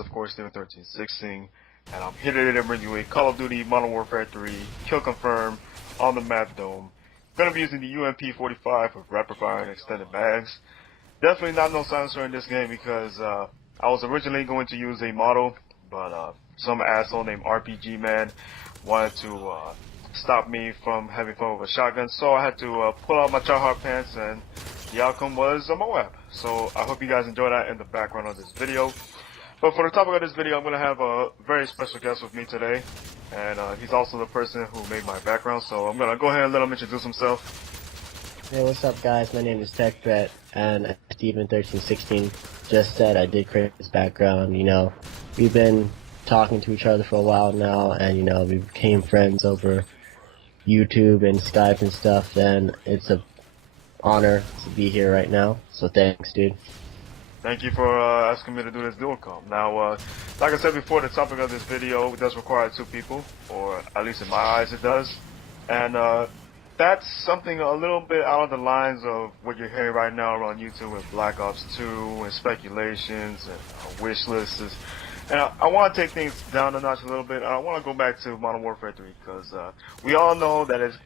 of course, T3CHTHREAT, and I'm here today to bring you a Call of Duty Modern Warfare 3 kill confirm on the map dome. Gonna be using the UMP-45 with rapid fire and extended mags. Definitely not no silencer in this game because I was originally going to use a model, but some asshole named RPG Man wanted to stop me from having fun with a shotgun, so I had to pull out my tryhard pants, and the outcome was a MOAB. So I hope you guys enjoy that in the background of this video. But for the topic of this video, I'm going to have a very special guest with me today, and he's also the person who made my background, so I'm going to go ahead and let him introduce himself. Hey, what's up guys? My name is T3CHTHREAT, and as Steven1316 just said, I did create this background. You know, we've been talking to each other for a while now, and you know, we became friends over YouTube and Skype and stuff, and it's an honor to be here right now, so thanks, dude. Thank you for asking me to do this Dual-Comm. Now, like I said before, the topic of this video does require 2 people, or at least in my eyes it does. And that's something a little bit out of the lines of what you're hearing right now on YouTube with Black Ops 2 and speculations and wish lists. And I want to take things down a notch a little bit. I want to go back to Modern Warfare 3 because we all know that it's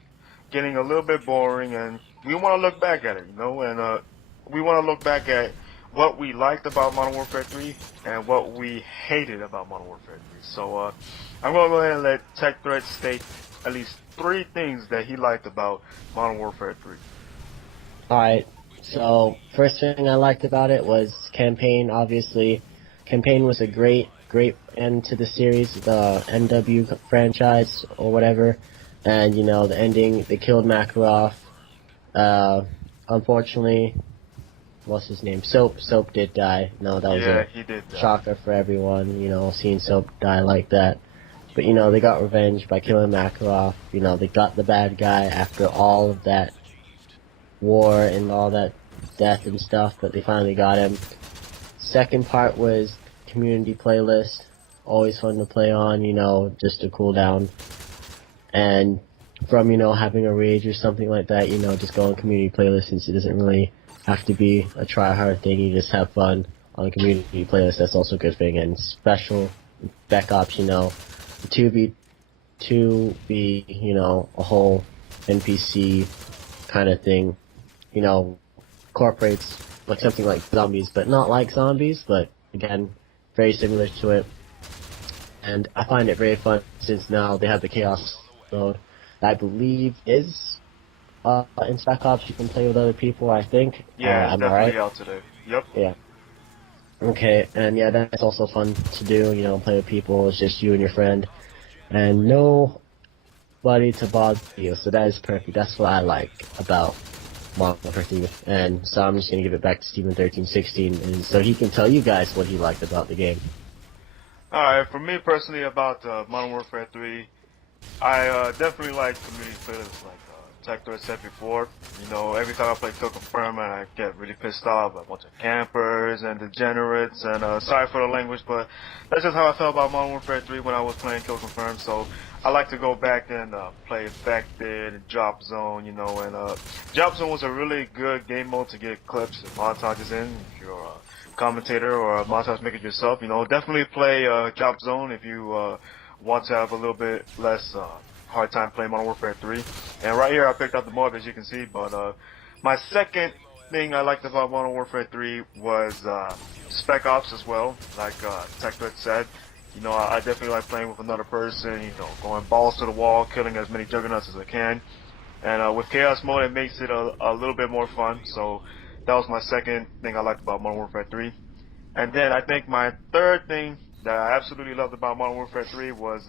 getting a little bit boring, and we want to look back at it, you know, and we want to look back at what we liked about Modern Warfare 3 and what we hated about Modern Warfare 3. So I'm going to go ahead and let T3CHTHREAT state at least 3 things that he liked about Modern Warfare 3. Alright, so first thing I liked about it was campaign, obviously. Campaign was a great end to the series, the MW franchise or whatever. And, you know, the ending, they killed Makarov. Unfortunately, what's his name? Soap did die. No, that was a shocker for everyone, you know, seeing Soap die like that. But, you know, they got revenge by killing Makarov. You know, they got the bad guy after all of that war and all that death and stuff, but they finally got him. Second part was community playlist. Always fun to play on, you know, just to cool down. And from, you know, having a rage or something like that, you know, just go on community playlist, since it doesn't really have to be a try-hard thing. You just have fun on a community playlist. That's also a good thing. And special Spec Ops, you know, 2v2 you know, a whole NPC kind of thing, you know, incorporates like something like zombies, but not like zombies, but again, very similar to it. And I find it very fun since now they have the Chaos mode that I believe is in Spec Ops. You can play with other people, I think. Yeah, it's definitely right? out today. Yep. Yeah. Okay, and yeah, that's also fun to do, you know, play with people. It's just you and your friend, and nobody to bother you, so that is perfect. That's what I like about Modern Warfare 3. And so I'm just going to give it back to Steven1316, and so he can tell you guys what he liked about the game. Alright, for me personally about Modern Warfare 3, I definitely like community playlists like T3CHTHREAT said before. You know, every time I play Kill Confirm, I get really pissed off by a bunch of campers and degenerates, and sorry for the language, but that's just how I felt about Modern Warfare 3 when I was playing Kill Confirm. So I like to go back and play Infected and Drop Zone, you know, and Drop Zone was a really good game mode to get clips and montages in. If you're a commentator or a montage maker yourself, you know, definitely play Drop Zone if you want to have a little bit less hard time playing Modern Warfare 3. And right here I picked up the MOAB, as you can see, but my second thing I liked about Modern Warfare 3 was Spec Ops as well, like T3CHTHREAT said. You know, I definitely like playing with another person, you know, going balls to the wall, killing as many juggernauts as I can. And with Chaos mode, it makes it a little bit more fun. So that was my second thing I liked about Modern Warfare 3. And then I think my third thing that I absolutely loved about Modern Warfare 3 was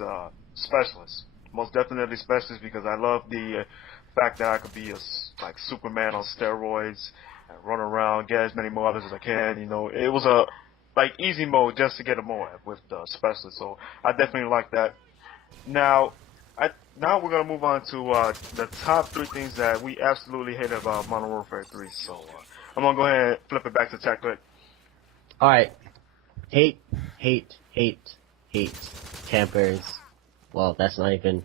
Specialists. Most definitely Specialists, because I love the fact that I could be like Superman on steroids and run around, get as many MOABs as I can. You know, it was a like easy mode just to get a MOAB with the Specialists. So I definitely like that. Now we're gonna move on to the top 3 things that we absolutely hate about Modern Warfare 3. So I'm gonna go ahead and flip it back to T3CHTHREAT. Alright. Hate campers. Well, that's not even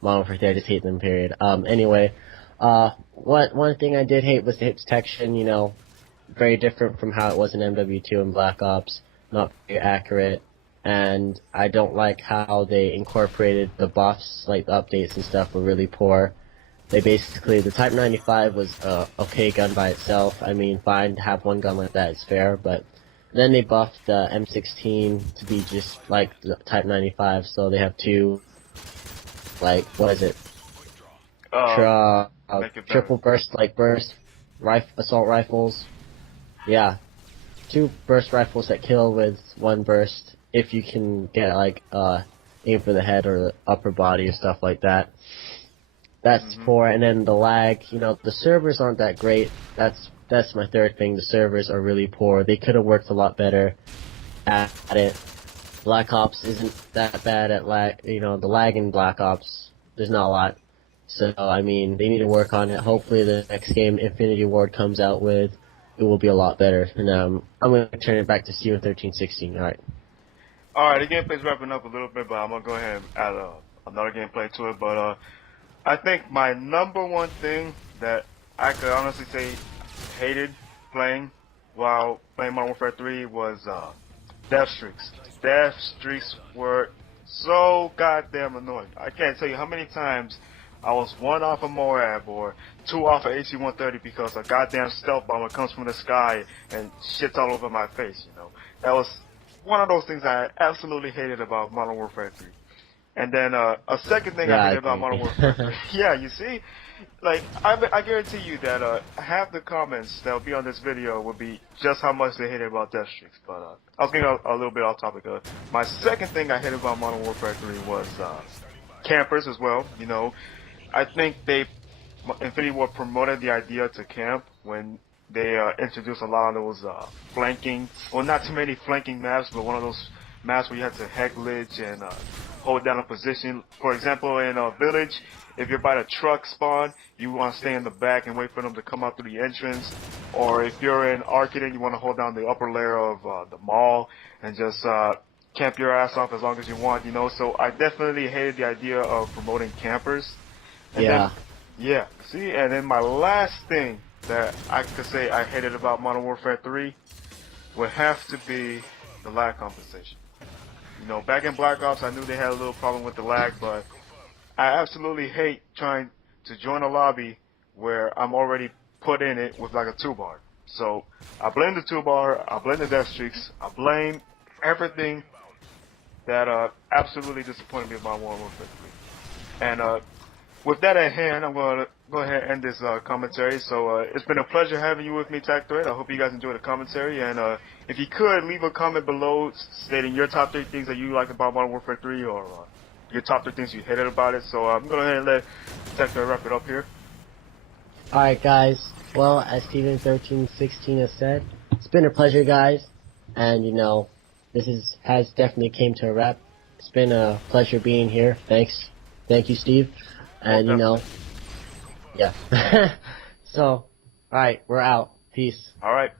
Modern Warfare 3, I just hate them, period. Anyway, one thing I did hate was the hit detection, you know, very different from how it was in MW2 and Black Ops. not very accurate, and I don't like how they incorporated the buffs, like the updates and stuff were really poor. They basically, the Type 95 was a okay gun by itself. I mean, fine to have one gun like that is fair, but then they buffed the M16 to be just like the Type 95, so they have two, like, what is it? Triple burst, like assault rifles. Yeah. 2 burst rifles that kill with 1 burst, if you can get, like, aim for the head or the upper body or stuff like that. That's 4, and then the lag, you know, the servers aren't that great. That's my third thing. The servers are really poor. They could have worked a lot better at it. Black Ops isn't that bad at lag, you know, the lag in Black Ops, there's not a lot. So, I mean, they need to work on it. Hopefully the next game Infinity Ward comes out with, it will be a lot better. And I'm going to turn it back to Steven 1316. Alright. Alright, the gameplay's wrapping up a little bit, but I'm going to go ahead and add another gameplay to it. But I think my number one thing that I could honestly say hated playing while playing Modern Warfare 3 was death streaks. Death streaks were so goddamn annoying. I can't tell you how many times I was 1 off a MOAB or 2 off a AC-130 because a goddamn stealth bomber comes from the sky and shits all over my face, you know. That was one of those things I absolutely hated about Modern Warfare 3. And then a second thing I hated about Modern Warfare 3. Yeah, you see? Like, I guarantee you that half the comments that will be on this video will be just how much they hated about death streaks. But I was getting a little bit off topic. My second thing I hated about Modern Warfare 3 was campers as well, you know. I think Infinity Ward promoted the idea to camp when they introduced a lot of those flanking, well, not too many flanking maps, but one of those maps where you have to head glitch and hold down a position. For example, in a village, if you're by the truck spawn, you want to stay in the back and wait for them to come out through the entrance. Or if you're in Arcade, you want to hold down the upper layer of the mall and just camp your ass off as long as you want, you know. So I definitely hated the idea of promoting campers. And yeah. Yeah, see, and then my last thing that I could say I hated about Modern Warfare 3 would have to be the lag compensation. You know, back in Black Ops, I knew they had a little problem with the lag, but I absolutely hate trying to join a lobby where I'm already put in it with like a 2-bar. So I blame the 2-bar, I blame the death streaks, I blame everything that absolutely disappointed me about Modern Warfare 3. And with that at hand, I'm going to go ahead and end this commentary. So it's been a pleasure having you with me, T3CHTHREAT. I hope you guys enjoyed the commentary. And if you could, leave a comment below stating your top 3 things that you liked about Modern Warfare 3 or your top 3 things you hated about it. So I'm going to go ahead and let T3CHTHREAT wrap it up here. Alright, guys. Well, as Steven 1316 has said, it's been a pleasure, guys. And, you know, this has definitely came to a wrap. It's been a pleasure being here. Thanks. Thank you, Steve. And, you know, yeah. So, alright, we're out. Peace. Alright.